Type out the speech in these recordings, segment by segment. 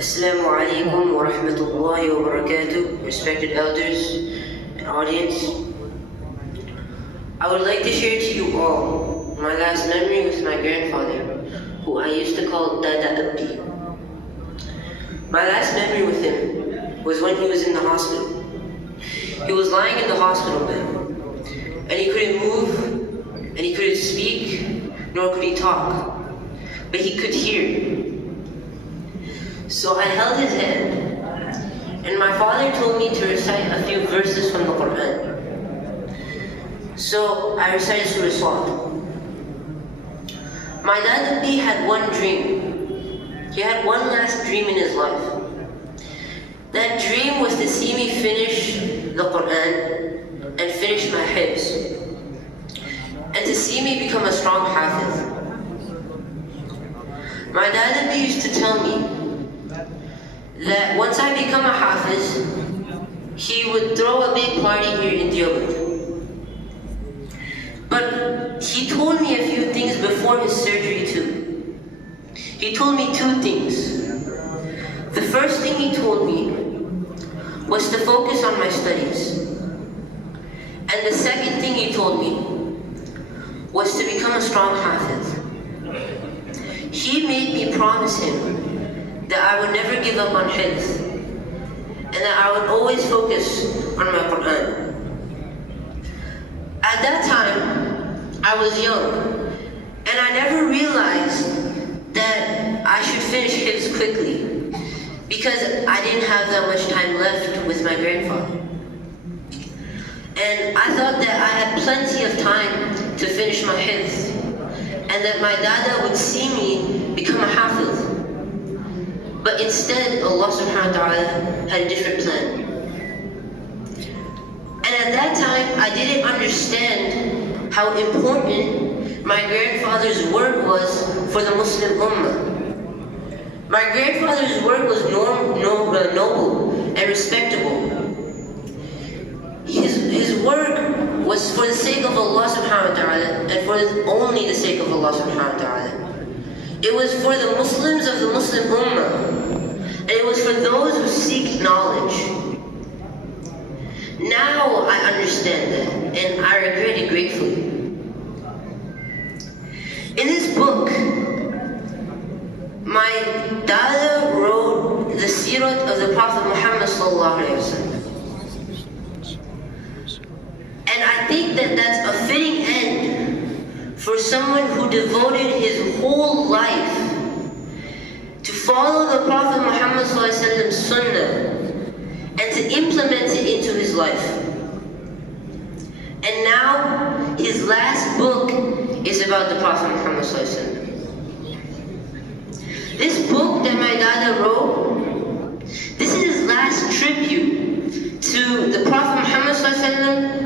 Assalamu alaikum wa rahmatullahi wa barakatuh, respected elders and audience. I would like to share to you all my last memory with my grandfather, who I used to call Deoband. My last memory with him was when he was in the hospital. He was lying in the hospital bed, and he couldn't move, and he couldn't speak, nor could he talk, but he could hear. So I held his hand, and my father told me to recite a few verses from the Quran. So I recited Surah Shart. My dad had one dream. He had one last dream in his life. That dream was to see me finish the Quran and finish my hifz, and to see me become a strong hafiz. My dad used to tell me that once I become a hafiz, he would throw a big party here in Deoband. But he told me a few things before his surgery too. He told me two things. The first thing he told me was to focus on my studies. And the second thing he told me was to become a strong hafiz. He made me promise him that I would never give up on hifz, and that I would always focus on my Quran. At that time, I was young, and I never realized that I should finish hifz quickly, because I didn't have that much time left with my grandfather. And I thought that I had plenty of time to finish my hifz, and that my dada would see me become a hafiz. But instead, Allah subhanahu wa ta'ala had a different plan. And at that time, I didn't understand how important my grandfather's work was for the Muslim Ummah. My grandfather's work was noble and respectable. His work was for the sake of Allah subhanahu wa ta'ala, and for only the sake of Allah subhanahu wa ta'ala. It was for the Muslims of the Muslim Ummah, and it was for those who seek knowledge. Now I understand that, and I regret it gratefully. In this book, my dada wrote the sirat of the Prophet Muhammad sallallahu alaihi wasallam. And I think that that's a fitting end for someone who devoted his whole life to follow the Prophet Muhammad ﷺ's sunnah and to implement it into his life. And now his last book is about the Prophet Muhammad ﷺ. This book that my dada wrote, this is his last tribute to the Prophet Muhammad ﷺ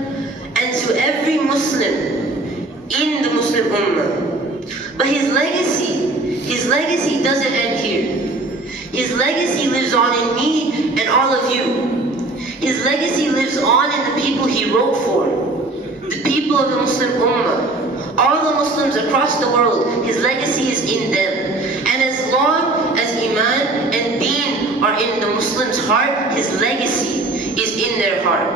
and to every Muslim in the Muslim Ummah. But his legacy doesn't end here. His legacy lives on in me and all of you. His legacy lives on in the people he wrote for, the people of the Muslim Ummah, all the Muslims across the world. His legacy is in them. And as long as Iman and Deen are in the Muslim's heart, his legacy is in their heart.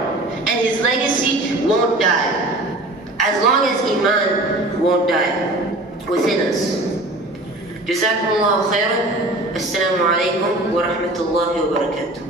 And his legacy won't die, as long as Iman won't die within us. Jazakumullahu khairan. Assalamu alaikum wa rahmatullahi wa barakatuh.